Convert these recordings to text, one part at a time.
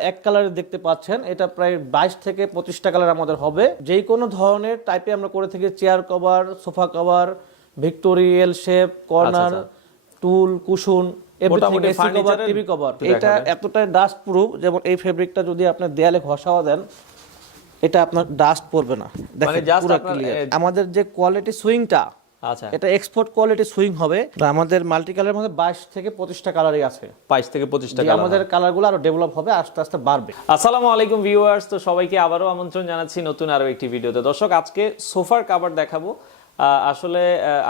এক কালারে দেখতে পাচ্ছেন, এটা প্রায় 22 থেকে 25টা কালার আমাদের হবে। যেই কোনো ধরনের টাইপে আমরা করে থাকি, চেয়ার কভার, সোফা কভার, ভিক্টোরিয়াল shape, corner, stool, cushion, everything, AC cover, TV cover. এটা এতটাই ডাস্ট প্রুফ, যেমন এই ফেব্রিকটা যদি আপনি দেয়ালে ঘষাও দেন, এটা আপনার ডাস্ট পড়বে না। দেখেন পুরো ক্লিয়ার। আমাদের যে কোয়ালিটি সুইংটা, আচ্ছা, এটা এক্সপোর্ট কোয়ালিটি সুইং হবে। আমাদের মাল্টি কালারের মধ্যে 22 থেকে 25টা কালারই আছে। 22 থেকে 25টা কালার। আমাদের কালারগুলো আরো ডেভেলপ হবে, আস্তে আস্তে বাড়বে। আসসালামু আলাইকুম ভিউয়ার্স, তো সবাইকে আবারো আমন্ত্রণ জানাচ্ছি নতুন আরো একটি ভিডিওতে। দর্শক, আজকে সোফার কভার দেখাবো। আসলে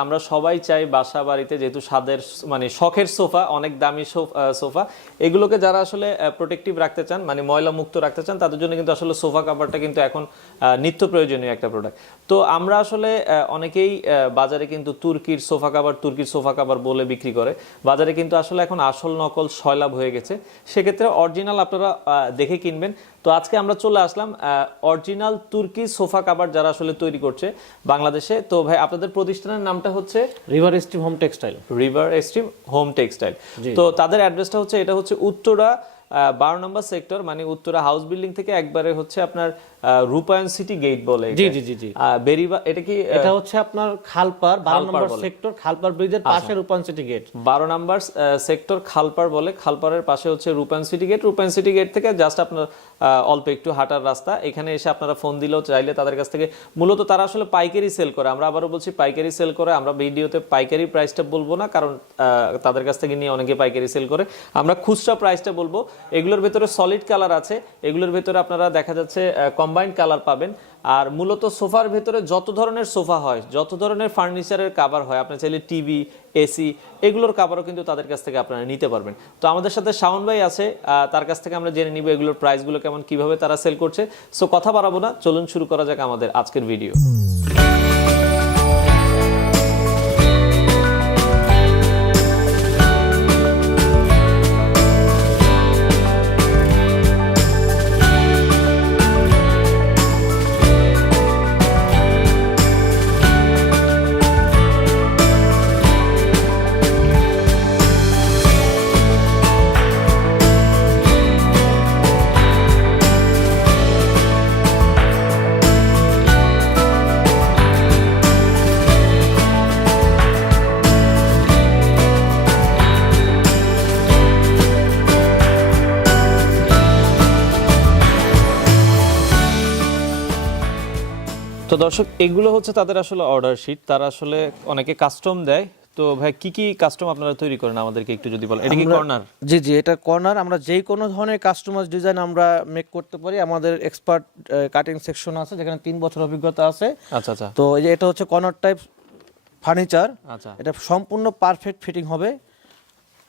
আমরা সবাই চাই বাসা বাড়িতে, যেহেতু স্বাদের মানে শখের সোফা, অনেক দামি সোফা, এগুলোকে যারা আসলে প্রোটেক্টিভ রাখতে চান, মানে ময়লা মুক্ত রাখতে চান, তাদের জন্য কিন্তু আসলে সোফা কভারটা কিন্তু এখন নিত্য প্রয়োজনীয় একটা প্রোডাক্ট। তো আমরা আসলে অনেকেই বাজারে কিন্তু তুর্কির সোফা কভার বলে বিক্রি করে। বাজারে কিন্তু আসলে এখন আসল নকল সয়লাভ হয়ে গেছে। সেক্ষেত্রে অরিজিনাল আপনারা দেখে কিনবেন। তো আজকে আমরা চলে আসলাম অরিজিনাল তুর্কি সোফা কভার যারা আসলে তৈরি করছে বাংলাদেশে। তো ভাই, আপনাদের প্রতিষ্ঠানের নামটা হচ্ছে river stream home textile. River stream home textile. তো তাদের অ্যাড্রেসটা হচ্ছে, এটা হচ্ছে উত্তরা 12 নম্বর সেক্টর, মানে উত্তরা হাউস বিল্ডিং থেকে একবারে হচ্ছে আপনার রূপায়ণ সিটি গেট বলে। জি জি জি জি। বেরিবা, এটা কি? এটা হচ্ছে আপনার খালপার 12 নম্বর সেক্টর, খালপার ব্রিজের পাশে রূপায়ণ সিটি গেট। 12 নম্বর সেক্টর খালপার বলে। খালপারের পাশে হচ্ছে রূপায়ণ সিটি গেট। রূপায়ণ সিটি গেট থেকে জাস্ট আপনার অল্প একটু হাঁটার রাস্তা। এখানে এসে আপনারা ফোন দিলেও চাইলে তাদের কাছ থেকে, মূলত তারা আসলে পাইকারি সেল করে। আমরা আবারও বলছি, পাইকারি সেল করে। আমরা ভিডিওতে পাইকারি প্রাইসটা বলবো না, কারণ তাদের কাছ থেকে নিয়ে অনেকে পাইকারি সেল করে। আমরা খুচরা প্রাইসটা বলবো। এগুলোর ভেতরে সলিড কালার আছে, এগুলোর ভেতরে আপনারা দেখা যাচ্ছে কম্বাইন্ড কালার পাবেন। আর মূলত সোফার ভেতরে যত ধরনের সোফা হয়, যত ধরনের ফার্নিচারের কভার হয়, আপনি চাইলে টিভি, এসি, এগুলোর কভারও কিন্তু তাদের কাছ থেকে আপনারা নিতে পারবেন। তো আমাদের সাথে শাওন ভাই আছে, তার কাছ থেকে আমরা জেনে নিব এগুলোর প্রাইসগুলো কেমন, কিভাবে তারা সেল করছে। সো কথা বাড়াবো না, চলুন শুরু করা যাক আমাদের আজকের ভিডিও। তো দর্শক, এগুলো হচ্ছে তাদের আসলে অর্ডার শিট। তারা আসলে অনেকে কাস্টম দেয়। তো ভাই, কি কি কাস্টম আপনারা তৈরি করেন আমাদেরকে একটু যদি বলেন। এটা কি কর্নার? জি জি, এটা কর্নার। আমরা যেই কোনো ধরনের কাস্টমাইজ ডিজাইন আমরা মেক করতে পারি। আমাদের এক্সপার্ট কাটিং সেকশন আছে, যেখানে 3 বছর অভিজ্ঞতা আছে। আচ্ছা আচ্ছা। তো এই যে এটা হচ্ছে কর্নার টাইপ ফার্নিচার। আচ্ছা, এটা সম্পূর্ণ পারফেক্ট ফিটিং হবে।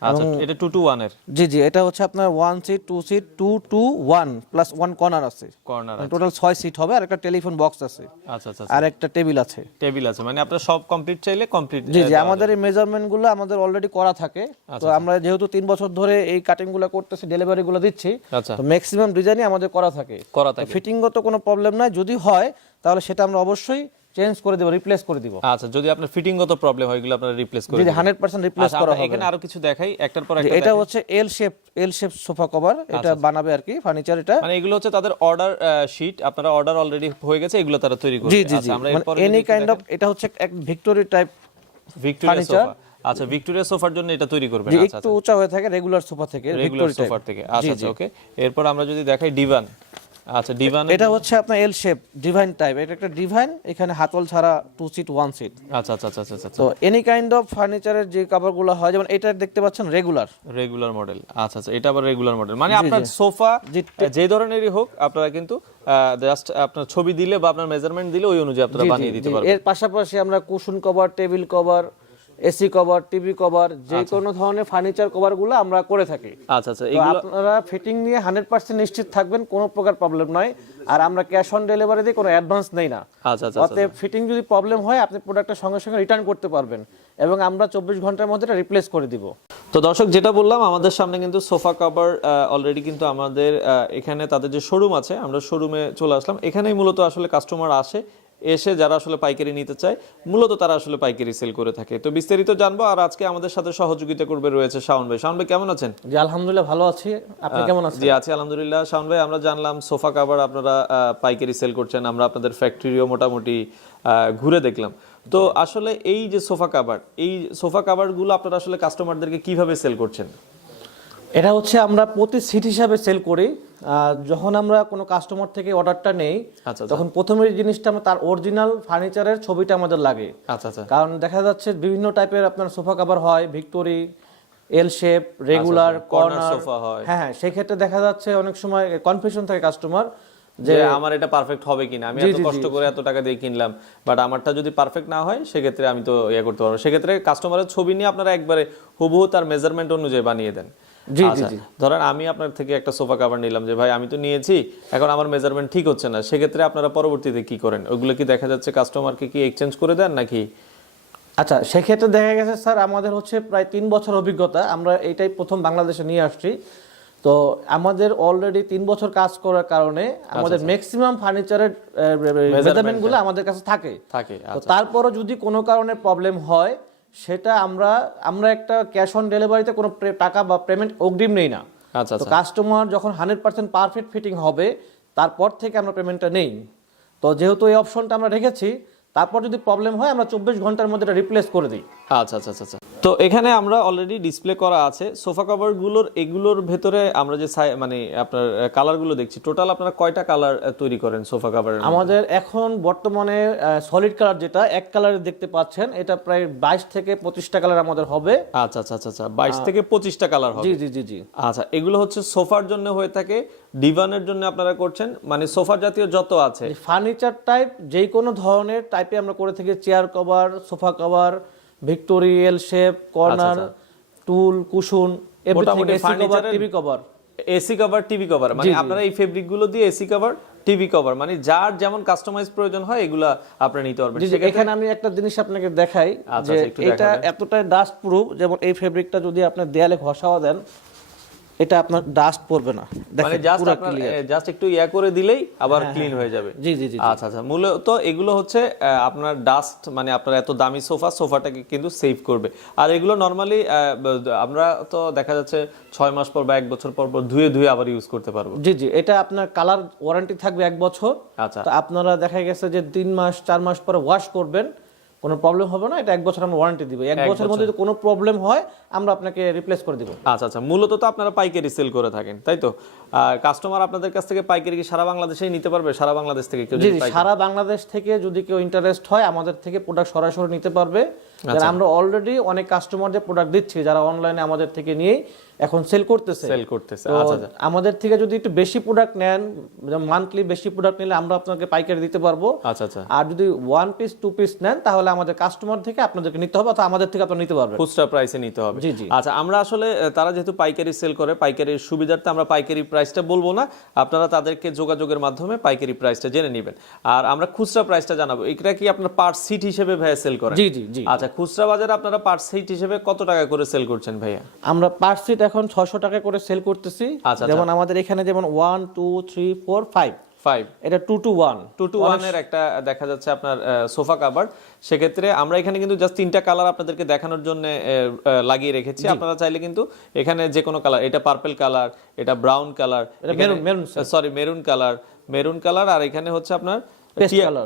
আচ্ছা, এটা 2 to 1 এর। জি জি, এটা হচ্ছে আপনার 1 seat, 2 seat, 2 to 1 plus 1 corner আছে। কর্নার টোটাল 6 সিট হবে। আর একটা টেলিফোন বক্স আছে। আচ্ছা আচ্ছা। আর একটা টেবিল আছে। টেবিল আছে, মানে আপনারা সব কমপ্লিট চাইলে কমপ্লিট। জি জি, আমাদের এই মেজারমেন্ট গুলো আমাদের অলরেডি করা থাকে। তো আমরা যেহেতু 3 বছর ধরে এই কাটিং গুলো করতেছি, ডেলিভারি গুলো দিচ্ছি, তো ম্যাক্সিমাম ডিজাইনই আমাদের করা থাকে। ফিটিংগত কোনো প্রবলেম নাই। যদি হয় তাহলে সেটা আমরা অবশ্যই চেঞ্জ করে দেব, রিপ্লেস করে দিব। আচ্ছা, যদি আপনার ফিটিংগত প্রবলেম হয়, এগুলো আপনারা রিপ্লেস করে দিবেন। 100% রিপ্লেস করা হবে। এখানে আরো কিছু দেখাই, একটার পর একটা। এটা হচ্ছে এল শেপ সোফা কভার। এটা বানাবে আর কি ফার্নিচার। এটা মানে এগুলো হচ্ছে তাদের অর্ডার শিট। আপনারা অর্ডার অলরেডি হয়ে গেছে, এগুলো তারা তৈরি করবে। জি জি জি, আমরা এনি কাইন্ড অফ, এটা হচ্ছে এক ভিক্টোরিয়া টাইপ সোফা। আচ্ছা, ভিক্টোরিয়া সোফার জন্য এটা তৈরি করবেন। আচ্ছা, একটু উঁচা হয়ে থাকে রেগুলার সোফা থেকে, ভিক্টোরিয়া সোফার থেকে। আচ্ছা আচ্ছা, ওকে। এরপর আমরা যদি দেখাই ডিভান। আচ্ছা, ডিভান, এটা হচ্ছে আপনার এল শেপ ডিভাইন টাইপ। এটা একটা ডিভাইন, এখানে হাতল ছাড়া 2 সিট 1 সিট। আচ্ছা আচ্ছা আচ্ছা আচ্ছা। তো এনি কাইন্ড অফ ফার্নিচারের যে কভারগুলো হয়, যেমন এটা দেখতে পাচ্ছেন রেগুলার মডেল। আচ্ছা আচ্ছা, এটা আবার রেগুলার মডেল। মানে আপনার সোফা যে ধরনেরই হোক, আপনারা কিন্তু জাস্ট আপনার ছবি দিলে বা আপনার মেজারমেন্ট দিলে ওই অনুযায়ী আপনারা বানিয়ে দিতে পারবেন। এর পাশাপাশি আমরা cushion cover, table cover, AC cover, TV cover, যে কোনো ধরনের ফার্নিচার কভারগুলো আমরা করে থাকি। আচ্ছা আচ্ছা, আপনারা ফিটিং নিয়ে 100% নিশ্চিত থাকবেন, কোনো প্রকার প্রবলেম নয়। আর আমরা ক্যাশ অন ডেলিভারি দিয়ে কোনো অ্যাডভান্স নেই না। আচ্ছা আচ্ছা, অতএব ফিটিং যদি প্রবলেম হয়, আপনি প্রোডাক্টটা সঙ্গে সঙ্গে রিটার্ন করতে পারবেন এবং আমরা 24 ঘন্টার মধ্যে এটা রিপ্লেস করে দিব। তো দর্শক, যেটা বললাম, আমাদের সামনে কিন্তু সোফা কভার অলরেডি কিন্তু আমাদের এখানে তাদের যে শোরুম আছে, আমরা শোরুমে চলে আসলাম। এখানেই মূলত আসলে কাস্টমার আসে এসে যারা আসলে পাইকারি নিতে চায় মূলত তারা আসলে পাইকারি সেল করে থাকে। তো বিস্তারিত জানবো। আর আজকে আমাদের সাথে সহযোগিতা করবে রয়েছে শাওন ভাই। শাওন ভাই কেমন আছেন? জি আলহামদুলিল্লাহ ভালো আছি, আপনি কেমন আছেন? জি আছি আলহামদুলিল্লাহ। শাওন ভাই, আমরা জানলাম সোফা কভার আপনারা পাইকারি সেল করছেন, আমরা আপনাদের ফ্যাক্টরিও মোটামুটি ঘুরে দেখলাম। তো আসলে এই যে সোফা কভারগুলো আপনারা আসলে কাস্টমারদেরকে কিভাবে সেল করছেন? এটা হচ্ছে আমরা প্রতি সিট হিসাবে সেল করি। যখন আমরা কোনো কাস্টমার থেকে অর্ডারটা নেই, আচ্ছা তখন প্রথমের জিনিসটা আমরা তার অরিজিনাল ফার্নিচারের ছবিটা আমাদের লাগে। আচ্ছা আচ্ছা কারণ দেখা যাচ্ছে বিভিন্ন টাইপের আপনার সোফা কভার হয়, victory, L shape, regular, corner sofa হয়। হ্যাঁ, সেই ক্ষেত্রে দেখা যাচ্ছে অনেক সময় কনফিউশন থাকে কাস্টমার যে আমার এটা পারফেক্ট হবে কিনা, আমি এত কষ্ট করে এত টাকা দিয়ে কিনলাম, বাট আমারটা যদি পারফেক্ট না হয় সেক্ষেত্রে আমি তো করতে পারবো। সেক্ষেত্রে কাস্টমারের ছবি নিয়ে আপনারা একবারে হুবহু তার মেজারমেন্ট অনুযায়ী বানিয়ে দেন। আচ্ছা, ধরেন আমি আপনার থেকে একটা সোফা কভার নিলাম, যে ভাই আমি তো নিয়েছি, এখন আমার মেজারমেন্ট ঠিক হচ্ছে না, সেক্ষেত্রে আপনারা পরবর্তীতে কি করেন? ওগুলো কি দেখা যাচ্ছে কাস্টমারকে কি এক্সচেঞ্জ করে দেন নাকি? আচ্ছা, সেক্ষেত্রে দেখা গেছে স্যার আমাদের হচ্ছে প্রায় 3 বছর অভিজ্ঞতা, আমরা এইটাই প্রথম বাংলাদেশে নিয়ে আসছি। তো আমাদের অলরেডি 3 বছর কাজ করার কারণে আমাদের ম্যাক্সিমাম ফার্নিচারের মেজারমেন্ট গুলো আমাদের কাছে থাকে। তো তারপরও যদি কোনো কারণে প্রবলেম হয়, সেটা আমরা একটা ক্যাশ অন ডেলিভারিতে কোনো টাকা বা পেমেন্ট অগ্রিম নেই না। তো কাস্টমার যখন 100% পারফেক্ট ফিটিং হবে তারপর থেকে আমরা পেমেন্টটা নেই। তো যেহেতু এই অপশনটা আমরা রেখেছি, তারপর যদি প্রবলেম হয় আমরা 24 ঘন্টার মধ্যে এটা রিপ্লেস করে দিই। আচ্ছা আচ্ছা আচ্ছা। তো এখানে আমরা অলরেডি ডিসপ্লে করা আছে সোফা কভার গুলোর, এগুলোর ভেতরে আমরা যে মানে আপনার কালার গুলো দেখছি, টোটাল আপনারা কয়টা কালার তৈরি করেন সোফা কভারের? আমাদের এখন বর্তমানে সলিড কালার যেটা এক কালারে দেখতে পাচ্ছেন, এটা প্রায় 22 থেকে 25টা কালার আমাদের হবে। আচ্ছা আচ্ছা আচ্ছা, 22 থেকে 25টা কালার হবে। জি জি জি জি। আচ্ছা, এগুলো হচ্ছে সোফার জন্য হয়ে থাকে, ডিভানের জন্য আপনারা করছেন, মানে সোফা জাতীয় যত আছে ফার্নিচার টাইপ যে কোনো ধরনের টাইপে আমরা করে থাকি। চেয়ার কভার, সোফা কভার, ভিক্টোরি, L shape, corner, stool, cushion, মোটামুটি furniture, TV cover, AC cover, TV cover, মানে আপনারা এই ফেব্রিক গুলো দিয়ে এসি কভার, টিভি কভার, মানে যার যেমন কাস্টমাইজ প্রয়োজন হয় এগুলা আপনারা নিতে পারবেন। এখানে আমি একটা জিনিস আপনাকে দেখাই, যে এটা এতটাই ডাস্ট প্রুফ, যেমন এই ফেব্রিকটা যদি আপনি দেয়ালে ঘষাও দেন, এটা আপনার ডাস্ট পড়বে না, মানে জাস্ট একটু করে দিলেই আবার ক্লিন হয়ে যাবে। জি জি জি। আচ্ছা আচ্ছা, মূলত এগুলো হচ্ছে আপনার ডাস্ট, মানে আপনার এত দামি সোফাটাকে কিন্তু সেভ করবে। আর এগুলো নরমালি আমরা তো দেখা যাচ্ছে 6 মাস পর বা 1 বছর পর ধুয়ে আবার ইউজ করতে পারবো। জি জি, এটা আপনার কালার ওয়ারেন্টি থাকবে 1 বছর। আচ্ছা, তো আপনারা দেখা গেছে যে 3 মাস 4 মাস পরে ওয়াশ করবেন, কোনো প্রবলেম হবে না। এটা 1 বছর আমরা ওয়ারেন্টি দিব। 1 বছরের মধ্যে যদি কোনো প্রবলেম হয় আমরা আপনাকে রিপ্লেস করে দিব। আচ্ছা আচ্ছা, মূলত তো আপনারা পাইকারি সেল করে থাকেন, তাই তো? কাস্টমার আপনাদের কাছ থেকে পাইকারি কি সারা বাংলাদেশেই নিতে পারবে? সারা বাংলাদেশ থেকে কেউ? জি জি, সারা বাংলাদেশ থেকে যদি কেউ ইন্টারেস্ট হয় আমাদের থেকে প্রোডাক্ট সরাসরি নিতে পারবে। আমরা অলরেডি অনেক কাস্টমারদের প্রোডাক্ট দিচ্ছি যারা অনলাইনে আমাদের থেকে নিয়ে এখন সেল করতেছে। আচ্ছা, আমাদের থেকে যদি একটু বেশি প্রোডাক্ট নেন, মান্থলি বেশি প্রোডাক্ট নিলে আমরা আপনাকে পাইকারি দিতে পারবো। আচ্ছা আচ্ছা। আর যদি 1 পিস 2 পিস নেন, তাহলে আমাদের কাস্টমার থেকে আপনাদেরকে নিতে হবে, অথবা আমাদের থেকে আপনারা নিতে পারবেন, খুচরা প্রাইসে নিতে হবে। জি জি। আচ্ছা, আমরা আসলে তারা যেহেতু পাইকারি সেল করে, পাইকারির সুবিধার্থে আমরা পাইকারি প্রাইসটা বলবো না, আপনারা তাদেরকে যোগাযোগের মাধ্যমে পাইকারি প্রাইসটা জেনে নেবেন। আর আমরা খুচরা প্রাইসটা জানাবো। এটা কি আপনার পার সিট হিসেবে ভাইয়া সেল করেন? জি জি জি। আচ্ছা, খুচরা বাজারে আপনারা পার সিট হিসেবে কত টাকা করে সেল করছেন ভাইয়া? আমরা পার সিট এখন 600 টাকা করে সেল করতেছি। যেমন আমাদের এখানে যেমন 1 2 3 4 5 এটা 2 to 1 এর একটা দেখা যাচ্ছে আপনার সোফা কভার। সেক্ষেত্রে আমরা এখানে কিন্তু জাস্ট 3টা কালার আপনাদেরকে দেখানোর জন্য লাগিয়ে রেখেছি। আপনারা চাইলে কিন্তু এখানে যে কোনো কালার, এটা পার্পল কালার, এটা ব্রাউন কালার, মেরুন কালার, আর এখানে হচ্ছে আপনার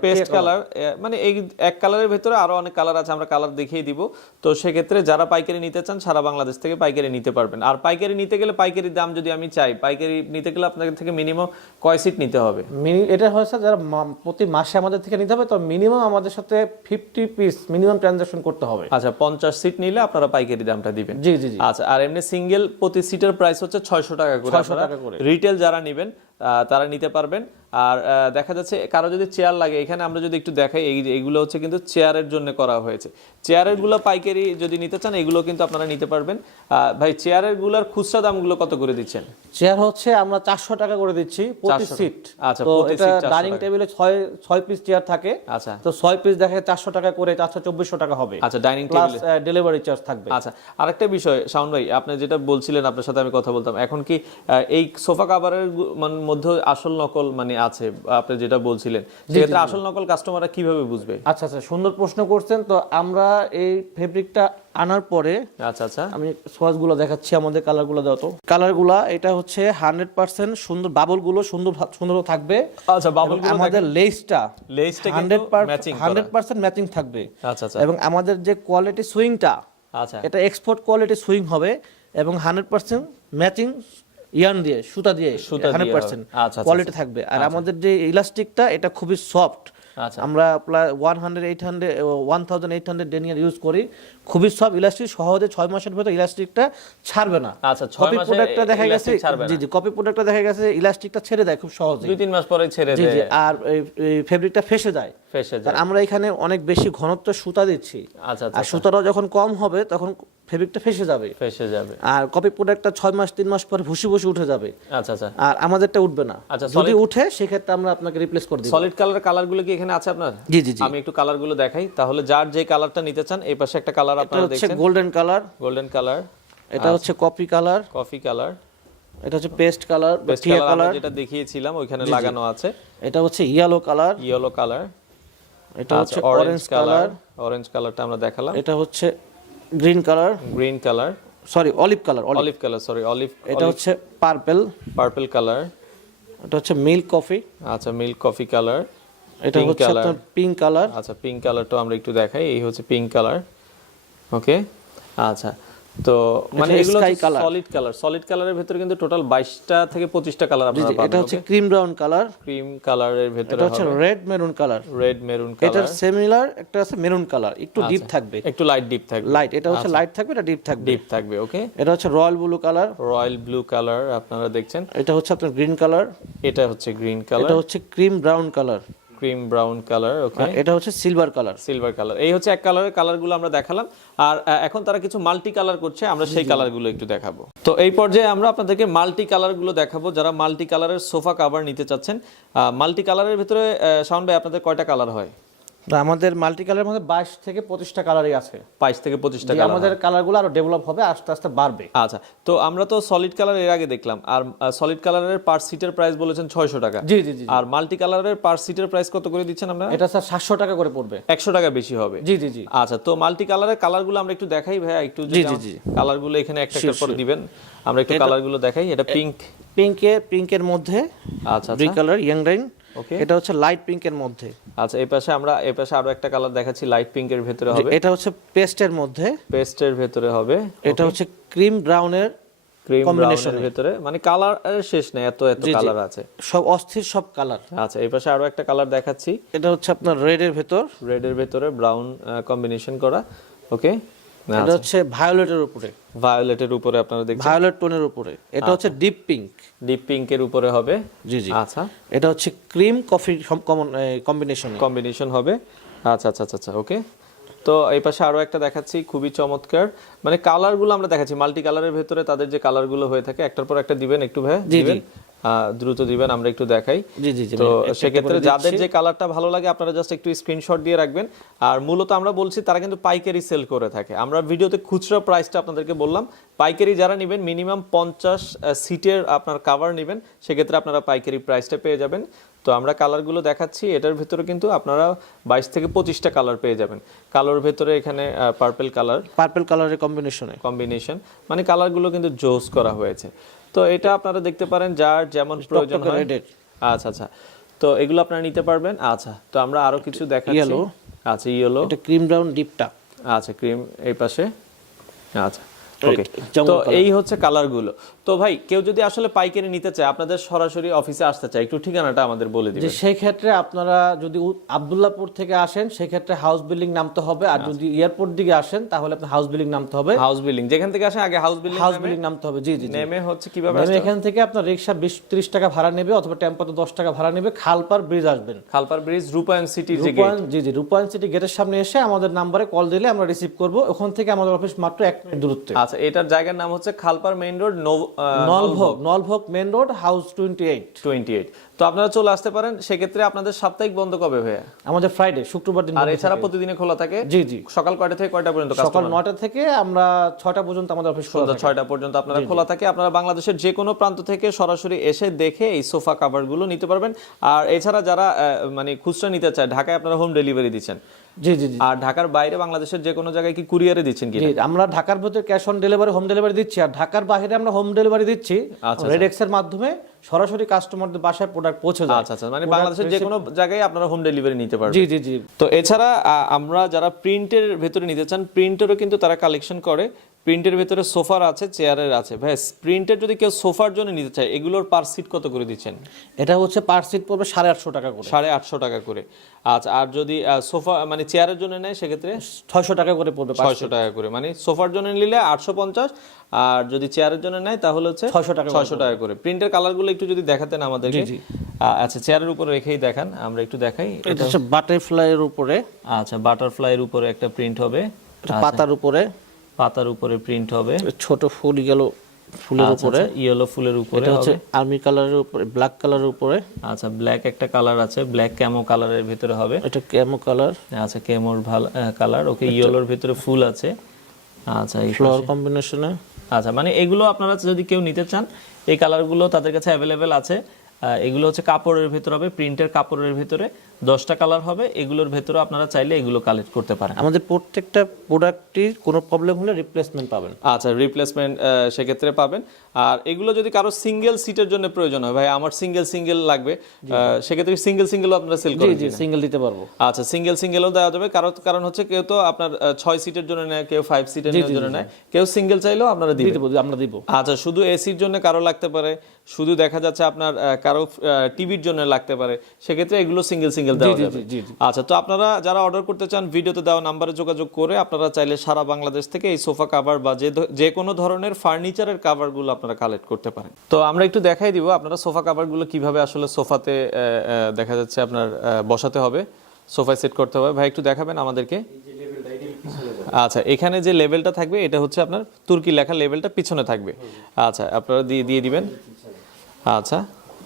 পেস্ট কালার, মানে এই এক কালারের ভেতরে আরো অনেক কালার আছে, আমরা কালার দেখিয়ে দিব। তো সেক্ষেত্রে যারা পাইকারি নিতে চান সারা বাংলাদেশ থেকে পাইকারি নিতে পারবেন। আর পাইকারি নিতে গেলে, পাইকারি দাম যদি আমি চাই, পাইকারি নিতে গেলে আপনাদের থেকে মিনিমাম কয় সিট নিতে হবে? এটা হচ্ছে যারা প্রতি মাসে আমাদের থেকে নিতে হবে, তো মিনিমাম আমাদের সাথে 50 পিস মিনিমাম ট্রানজাকশন করতে হবে। আচ্ছা, 50 সিট নিলে আপনারা পাইকারি দামটা দিবেন। জি জি জি। আচ্ছা, আর এমনি সিঙ্গেল প্রতি সিটের প্রাইস হচ্ছে 600 টাকা করে। 600 টাকা করে রিটেল যারা নেবেন তারা নিতে পারবেন। আর দেখা যাচ্ছে কারো যদি চেয়ার লাগে, এখানে আমরা যদি একটু দেখাই, এইগুলো হচ্ছে কিন্তু চেয়ারের জন্য করা হয়েছে। চেয়ারের গুলো পাইকারি যদি নিতে চান, এগুলো কিন্তু আপনারা নিতে পারবেন। ভাই, চেয়ারের গুলার খুচরা দামগুলো কত করে দিচ্ছেন? চেয়ার হচ্ছে আমরা 400 টাকা করে দিচ্ছি প্রতি সিট। আচ্ছা, তো এটা ডাইনিং টেবিলে 6 পিস চেয়ার থাকে। আচ্ছা, তো 6 পিস দেখে 400 টাকা করে, 424 টাকা হবে। আচ্ছা, ডাইনিং টেবিলে প্লাস ডেলিভারি চার্জ থাকবে। আচ্ছা, আরেকটা বিষয় শাওন ভাই, আপনি যেটা বলছিলেন, আপনার সাথে আমি কথা বলতাম, এখন কি এই সোফা কভারের মধ্যে আসল নকল মানে আছে আপনি যেটা বলছিলেন, সেক্ষেত্রে আসল নকল কাস্টমাররা কিভাবে বুঝবে? আচ্ছা আচ্ছা, সুন্দর প্রশ্ন করছেন। তো আমরা এই ফেব্রিকটা আনার পরে আচ্ছা আচ্ছা, আমি সোয়াজগুলো দেখাচ্ছি, আমাদের কালারগুলো দাও তো। কালারগুলো এটা হচ্ছে 100% সুন্দর, বাবলগুলো সুন্দর সুন্দর থাকবে। আচ্ছা, বাবলগুলো আমাদের লেসটা কিন্তু ম্যাচিং 100% ম্যাচিং থাকবে। আচ্ছা আচ্ছা, এবং আমাদের যে কোয়ালিটি সুইংটা, আচ্ছা এটা এক্সপোর্ট কোয়ালিটি সুইং হবে এবং 100% ম্যাচিং ইয়ার্ন দিয়ে, সুতা দিয়ে 100% আচ্ছা কোয়ালিটি থাকবে। আর আমাদের যে ইলাস্টিকটা এটা খুবই সফট। আচ্ছা, আমরা প্রায় 1800 ডেনিয়ার ইউজ করি, খুবই সব ইলাস্টিক, সহজে 6 মাসের ভিতরে ইলাস্টিকটা ছাড়বে না। আচ্ছা, 6 কপি মাসে প্রোডাক্টটা দেখা গেছে, ছাড়বে না। জি জি, কপি প্রোডাক্টটা দেখা গেছে ইলাস্টিকটা ছেড়ে দেয় খুব সহজে, 2-3 মাস পরে ছেড়ে জি দেয়, জি, আর এই ফেব্রিকটা ফেসে যায়। আর আমরা এখানে অনেক বেশি ঘনত্ব সুতা দিচ্ছি। আচ্ছা আর সুতাটা যখন কম হবে তখন ফেব্রিকটা ফেসে যাবে। আর কপি প্রোডাক্টটা 6 মাস 3 মাস পরে ভুসি ভুসি উঠে যাবে। আচ্ছা আচ্ছা, আর আমাদেরটা উঠবে না। আচ্ছা, যদি উঠে সেক্ষেত্রে আমরা আপনাকে রিপ্লেস করে দিব। সলিড কালারগুলো কি এখানে আছে আপনার? জি জি জি, আমি একটু কালারগুলো দেখাই তাহলে, যার যে কালারটা নিতে চান। এই পাশে একটা কালার আপনারা হচ্ছে দেখছেন, গোল্ডেন কালার, গোল্ডেন কালার। এটা হচ্ছে কফি কালার, কফি কালার, এটা হচ্ছে পেস্ট কালার, পেস্ট টিয়া কালার কালার, যেটা দেখিয়েছিলাম ওইখানে লাগানো আছে। এটা হচ্ছে ইয়েলো কালার, ইয়েলো কালার, এটা হচ্ছে অরেঞ্জ কালার, অরেঞ্জ কালারটা আমরা দেখালাম। এটা হচ্ছে green colour, green colour, sorry olive colour, olive colour, sorry olive. এটা হচ্ছে পার্পল, পার্পল কালার, এটা হচ্ছে মিল্ক কফি, আচ্ছা মিল্ক কফি কালার, এটা হচ্ছে আপনার পিঙ্ক কালার। আচ্ছা, পিঙ্ক কালারটা আমরা একটু দেখাই। এই হচ্ছে পিঙ্ক কালার, ওকে। আচ্ছা, তো মানে এগুলো সলিড কালারের ভিতরে কিন্তু টোটাল 22টা থেকে 25টা কালার আপনারা পাবেন। এটা হচ্ছে ক্রিম ব্রাউন কালার, ক্রিম কালারের ভিতরে এটা হচ্ছে red maroon colour, red maroon colour, এটার সিমিলার একটা আছে মেরুন কালার, একটু ডিপ থাকবে, একটু লাইট ডিপ থাকবে, লাইট, এটা হচ্ছে লাইট থাকবে, এটা ডিপ থাকবে, ওকে। এটা হচ্ছে royal blue colour, royal blue colour আপনারা দেখছেন। এটা হচ্ছে আপনার গ্রিন কালার, এটা হচ্ছে গ্রিন কালার, এটা হচ্ছে cream brown colour, cream brown colour, okay. এটা হচ্ছে সিলভার কালার, সিলভার কালার। এই হচ্ছে এক কালারের কালারগুলো আমরা দেখালাম। আর এখন তারা কিছু মাল্টি কালার করছে, আমরা সেই কালারগুলো একটু দেখাবো। তো এই পর্যায়ে আমরা আপনাদেরকে মাল্টি কালারগুলো দেখাবো, যারা মাল্টি কালারের সোফা কভার নিতে চাচ্ছেন। মাল্টি কালারের ভিতরে শাওন ভাই আপনাদের কয়টা কালার হয়? আমাদের মাল্টি কালারের মধ্যে 22 থেকে 25টা কালারই আছে। 22 থেকে 25টা কালার, আমাদের কালারগুলো আরো ডেভেলপ হবে, আস্তে আস্তে বাড়বে। আচ্ছা, তো আমরা তো সলিড কালার এর আগে দেখলাম, আর সলিড কালারের পার সিটের প্রাইস বলেছেন 600 টাকা। জি জি জি। আর মাল্টি কালারের পার সিটের প্রাইস কত করে দিচ্ছেন আপনারা? এটা স্যার 700 টাকা করে পড়বে। 100 টাকা বেশি হবে। জি জি জি। আচ্ছা, তো মাল্টি কালারের কালারগুলো আমরা একটু দেখাই ভাইয়া, একটু কালারগুলো এখানে একটা একটা করে দিবেন, আমরা একটু কালারগুলো দেখাই। এটা পিঙ্কের মধ্যে, আচ্ছা ব্রি কালার, ইয়াং রাইন, ওকে। এটা হচ্ছে লাইট পিঙ্কের মধ্যে। আচ্ছা, এই পাশে আরো একটা কালার দেখাচ্ছি, লাইট পিঙ্কের ভিতরে হবে। এটা হচ্ছে পেস্টের মধ্যে, পেস্টের ভিতরে হবে। এটা হচ্ছে ক্রিম ব্রাউনের কম্বিনেশনের ভিতরে, মানে কালার শেষ নেই, এত কালার আছে, সব অস্থির সব কালার। আচ্ছা, এই পাশে আরো একটা কালার দেখাচ্ছি, এটা হচ্ছে আপনার রেডের ভিতরে ব্রাউন কম্বিনেশন করা, ওকে। এটা হচ্ছে ভায়োলেটের উপরে আপনারা দেখছেন, ভায়োলেট টোনের উপরে। এটা হচ্ছে ডিপ পিঙ্কের উপরে হবে। জি জি। আচ্ছা, এটা হচ্ছে ক্রিম কফি কম্বিনেশন হবে। আচ্ছা আচ্ছা আচ্ছা, ওকে। তো এই পাশে আরো একটা দেখাচ্ছি, খুবই চমৎকার, মানে কালারগুলো আমরা দেখাচ্ছি মাল্টি কালারের ভিতরে, তাদের যে কালারগুলো হয়ে থাকে একটার পর একটা দিবেন, একটু ভাই দিবেন, দ্রুত দিবেন, আমরা একটু দেখাই। জি জি জি। তো সেক্ষেত্রে যাদের যে কালারটা ভালো লাগে আপনারা জাস্ট একটু স্ক্রিনশট দিয়ে রাখবেন। আর মূলত আমরা বলছি তারা কিন্তু পাইকারি সেল করে থাকে, আমরা ভিডিওতে খুচরা প্রাইসটা আপনাদেরকে বললাম। পাইকারি যারা নেবেন মিনিমাম 50 সিটের আপনার কভার নেবেন, সেক্ষেত্রে আপনারা পাইকারি প্রাইসটা পেয়ে যাবেন। তো আমরা কালারগুলো দেখাচ্ছি, এটার ভিতরে কিন্তু আপনারা 22 থেকে 25টা কালার পেয়ে যাবেন। কালোর ভিতরে এখানে পার্পল কালারের কম্বিনেশন, মানে কালারগুলো কিন্তু জোস করা হয়েছে। তো এটা আপনারা দেখতে পারেন যার যেমন প্রয়োজন হয়। আচ্ছা আচ্ছা, তো এগুলো আপনারা নিতে পারবেন। আচ্ছা, তো আমরা আরো কিছু দেখাচ্ছি। আচ্ছা, ইয়েলো, এটা ক্রিম ব্রাউন ডিপটা, আচ্ছা ক্রিম এই পাশে। আচ্ছা, ওকে। তো এই হচ্ছে কালারগুলো। তো ভাই, কেউ যদি আসলে পাইকারি নিতে চায়, আপনাদের সরাসরি অফিসে আসতে চায়, একটু ঠিকানাটা আমাদের বলে দিবেন। সেই ক্ষেত্রে আপনারা যদি আব্দুল্লাহপুর থেকে আসেন সেই ক্ষেত্রে হাউস বিল্ডিং নামতে হবে, আর যদি এয়ারপোর্ট দিকে আসেন তাহলে আপনি হাউস বিল্ডিং নামতে হবে। হাউস বিল্ডিং যেখান থেকে আসেন আগে হাউস বিল্ডিং নামতে হবে। জি জি। নেমে হচ্ছে কিভাবে আসবেন? এখান থেকে আপনার রিকশা 20-30 টাকা ভাড়া নেবে, অথবা টেম্পোতে 10 টাকা ভাড়া নেবে। খালপার ব্রিজ আসবেন, খালপার ব্রিজ, রূপায়ণ সিটি যে গেট। জি জি, রূপায়ণ সিটি গেটের সামনে এসে আমাদের নাম্বারে কল দিলে আমরা রিসিভ করব। ওখান থেকে আমাদের অফিস মাত্র 1 মিনিট দূরত্বে। আচ্ছা, আচ্ছা, এটার জায়গার নাম হচ্ছে Khalpar main road Nalbhog main road house 28। 28। তো আপনারা চলে আসতে পারেন। সেক্ষেত্রে আপনাদের সাপ্তাহিক বন্ধ কবে ভাইয়া? আমাদের ফ্রাইডে, শুক্রবার দিন। আর এছাড়া প্রতিদিনে খোলা থাকে? জি জি। সকাল কয়টা থেকে কয়টা পর্যন্ত? সকাল 9টা থেকে আমরা 6টা পর্যন্ত আমাদের অফিস খোলা থাকে। 6টা পর্যন্ত আপনারা খোলা থাকে। আপনারা বাংলাদেশের যে কোনো প্রান্ত থেকে সরাসরি এসে দেখে এই সোফা কভার গুলো নিতে পারবেন। আর এছাড়া যারা মানে খুচরা নিতে চায়, ঢাকায় আপনারা হোম ডেলিভারি দিচ্ছেন? জি জি জি। আর ঢাকার বাইরে বাংলাদেশের যে কোনো জায়গায় কি কুরিয়ারে দিচ্ছেন কি? জি, আমরা ঢাকার ভিতরে cash on delivery, home delivery দিচ্ছি। আর ঢাকার বাইরে আমরা হোম ডেলিভারি দিচ্ছি রেডেক্স এর মাধ্যমে, সরাসরি কাস্টমারদের বাসায় প্রোডাক্ট পৌঁছে যায়। আচ্ছা আচ্ছা, মানে বাংলাদেশের যে কোনো জায়গায় আপনারা হোম ডেলিভারি নিতে পারবেন? জি জি জি। তো এছাড়া আমরা যারা প্রিন্টের ভেতরে নিতে চান, প্রিন্টেরও কিন্তু তারা কালেকশন করে। প্রিন্টের ভেতরে সোফার আছে, চেয়ারের আছে। ভাই, প্রিন্টের যদি কেউ সোফার জন্য নিতে চায়, এগুলোর পার সিট কত করে দিচ্ছেন? এটা হচ্ছে পার সিট পড়বে 850 টাকা করে। 850 টাকা করে। আচ্ছা, আর যদি সোফা মানে চেয়ারের জন্য নেয় সেক্ষেত্রে 600 টাকা করে পড়বে। 600 টাকা করে, মানে সোফার জন্য নিলে 850, আর যদি চেয়ারের জন্য নেয় তাহলে হচ্ছে 600 টাকা করে। প্রিন্টের কালারগুলো একটু যদি দেখাতেন আমাদেরকে। আচ্ছা, চেয়ারের উপরে রেখেই দেখান, আমরা একটু দেখাই। এটা হচ্ছে বাটারফ্লাইয়ের উপরে। আচ্ছা, বাটারফ্লাইয়ের উপরে একটা প্রিন্ট হবে। পাতার উপরে, পাতার উপরে প্রিন্ট হবে। ছোট ফুল ইয়েলো ফুলের উপরে, ইয়েলো ফুলের উপরে। এটা হচ্ছে আর্মি কালারের উপরে, ব্ল্যাক কালারের উপরে। আচ্ছা, ব্ল্যাক একটা কালার আছে, ব্ল্যাক ক্যামো কালারের ভিতরে হবে। এটা ক্যামো কালার। আচ্ছা, ক্যামোর কালার। ওকে, ইয়েলোর ভিতরে ফুল আছে। আচ্ছা, এই ফ্লাওয়ার কম্বিনেশনে। আচ্ছা, মানে এগুলো আপনারা যদি কেউ নিতে চান, এই কালারগুলো তাদের কাছে অ্যাভেলেবেল আছে। এগুলো হচ্ছে কাপড়ের ভিতরে হবে, প্রিন্টের কাপড়ের ভিতরে 10টা কালার হবে। এগুলোর ভেতরে আপনারা চাইলে এগুলো কালেক্ট করতে পারেন। আমাদের প্রত্যেকটা প্রোডাক্টটির কোনো প্রবলেম হলে রিপ্লেসমেন্ট পাবেন। আচ্ছা, রিপ্লেসমেন্ট সেক্ষেত্রে পাবেন। আর এগুলো যদি কারো সিঙ্গেল সিটের জন্য প্রয়োজন হয়, ভাই আমার সিঙ্গেল লাগবে, সেক্ষেত্রে সিঙ্গেলও আপনারা সেল করেন? জি, সিঙ্গেল দিতে পারবো। আচ্ছা, সিঙ্গেলও দেওয়া যাবে। কারণ হচ্ছে কেউ তো আপনার 6 সিটের জন্য নেয়, কেউ 5 সিটের জন্য নেয়, কেউ সিঙ্গেল চাইলেও আপনারা আমরা দিব। আচ্ছা, শুধু এসির জন্য কারো লাগতে পারে, শুধু দেখা যাচ্ছে আপনার কারো টিভির জন্য লাগতে পারে, সেক্ষেত্রে এগুলো সিঙ্গেল দেওয়া যাবে। আচ্ছা, তো আপনারা যারা অর্ডার করতে চান, ভিডিওতে দেওয়া নাম্বারে যোগাযোগ করে আপনারা চাইলে সারা বাংলাদেশ থেকে এই সোফা কভার বা যে কোনো ধরনের ফার্নিচারের কভারগুলো আপনারা কালেক্ট করতে পারেন। তো আমরা একটু দেখাই দিব আপনারা সোফা কভারগুলো কিভাবে আসলে সোফাতে দেখা যাচ্ছে আপনার বসাতে হবে, সোফায় সেট করতে হবে। ভাই একটু দেখাবেন আমাদেরকে। আচ্ছা, এখানে যে লেভেলটা থাকবে এটা হচ্ছে আপনার তুর্কি লেখা লেভেলটা পিছনে থাকবে। আচ্ছা, আপনারা দিয়ে দিবেন। আচ্ছা,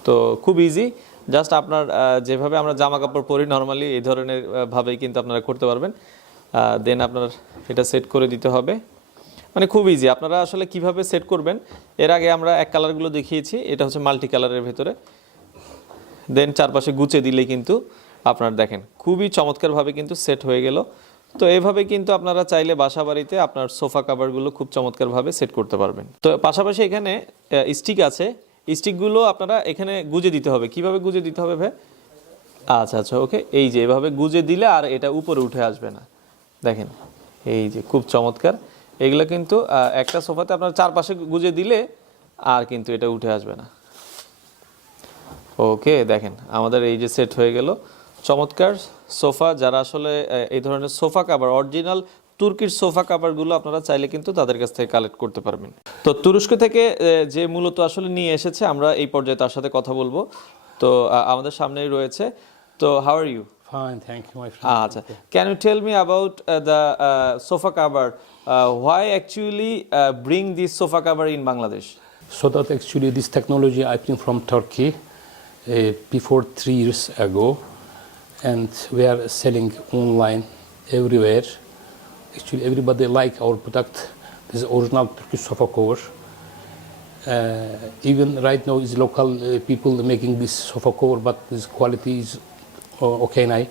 তো খুব ইজি, জাস্ট আপনার যেভাবে আমরা জামা কাপড় পরি নর্মালি, এই ধরনের ভাবেই কিন্তু আপনারা করতে পারবেন। দেন আপনার এটা সেট করে দিতে হবে, মানে খুব ইজি। আপনারা আসলে কিভাবে সেট করবেন, এর আগে আমরা এক কালারগুলো দেখিয়েছি, এটা হচ্ছে মাল্টি কালারের ভেতরে। দেন চারপাশে গুছে দিলে কিন্তু আপনার দেখেন খুবই চমৎকারভাবে কিন্তু সেট হয়ে গেল। তো এইভাবে কিন্তু আপনারা চাইলে বাসা বাড়িতে আপনার সোফা কভারগুলো খুব চমৎকারভাবে সেট করতে পারবেন। তো পাশাপাশি এখানে স্টিক আছে, স্টিকগুলো আপনারা এখানে গুজে দিতে হবে। কিভাবে গুজে দিতে হবে ভাই? আচ্ছা, ওকে, এই যে এভাবে গুজে দিলে আর এটা উপরে উঠে আসবে না। দেখেন, এই যে খুব চমৎকার। এগুলো কিন্তু একটা সোফাতে আপনার চারপাশে গুজে দিলে আর কিন্তু এটা উঠে আসবে না। ওকে, দেখেন আমাদের এই যে সেট হয়ে গেল চমৎকার সোফা। যারা আসলে এই ধরনের সোফা কভার, অরিজিনাল তুর্কির সোফা কভারগুলো আপনারা চাইলে কিন্তু তাদের কাছ থেকে কালেক্ট করতে পারবেন। তো তুরস্ক থেকে যে মূলত আসলে নিয়ে এসেছে, আমরা এই পর্যায়ে তার সাথে কথা বলবো। তো আমাদের সামনেই রয়েছে। তো how are you? Fine, thank you, my friend. আচ্ছা, can you tell me about the sofa cover, why actually bring this sofa cover in Bangladesh? So that actually this technology I bring from Turkey before 3 years ago, and we are selling online everywhere. Actually, everybody like our product. This is original Turkish sofa cover. Even right now, is local people making this sofa cover, but this quality is okay now.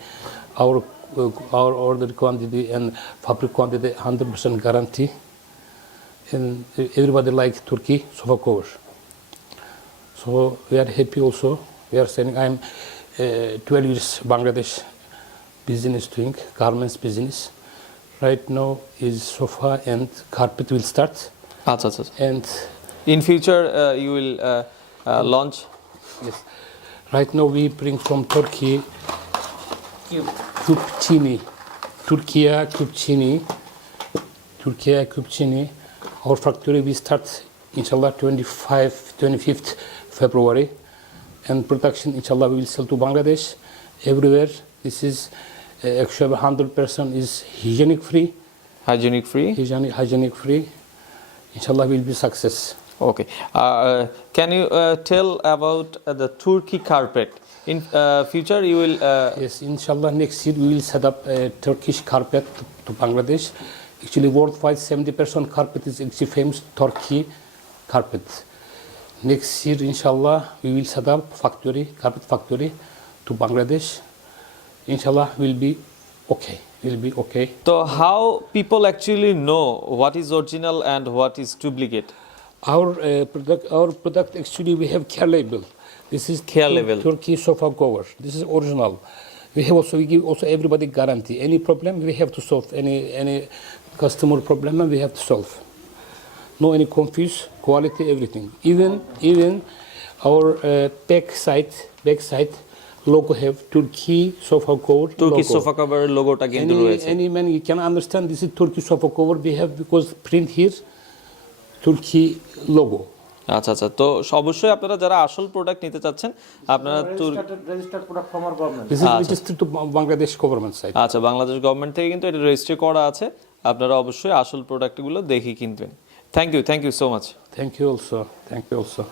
Our order quantity and fabric quantity 100% guarantee, and everybody like Turkey sofa cover. So we are happy also. We are selling. I'm 12 years Bangladesh business doing garments business. Right now is sofa and carpet will start. আচ্ছা, And in future you will launch? yes, right now we bring from Turkey Kupchini, Kupchini. Our factory we start inshallah 25th February, and production inshallah we will sell to Bangladesh everywhere. This is actually 100% is hygienic free. Hygienic free? Hygienic free. Inshallah, will be success. Okay. Can you tell about the Turkey carpet? In future, you will. Yes, inshallah, next year we will set up a Turkish carpet to Bangladesh. Actually, worldwide, 70% carpet is actually famous Turkey carpet. Next year, inshallah, we will set up carpet factory to Bangladesh. Inshallah, will be okay. So, how people actually know what is original and what is duplicate? Our product actually we have care label. This is Care label. Turkey sofa cover. This is original. We give also everybody guarantee. Any problem we have to solve. Any customer problem we have to solve. No any confuse quality everything. Even our back side logo have Turkey sofa cover. Turkey logo. sofa cover লোগোটা কিন্তু রয়েছে। Any man you can understand this is Turkey sofa cover. We have because print here Turkey logo. আচ্ছা তো অবশ্যই আপনারা যারা আসল product নিতে চাচ্ছেন আপনারা registered product from our government. This is registered to Bangladesh government side. আচ্ছা বাংলাদেশ গভর্নমেন্ট থেকে কিন্তু এটা রেজিস্ট্রি করা আছে, আপনারা অবশ্যই আসল প্রোডাক্টগুলো দেখে কিনবেন। Thank you so much. Thank you also.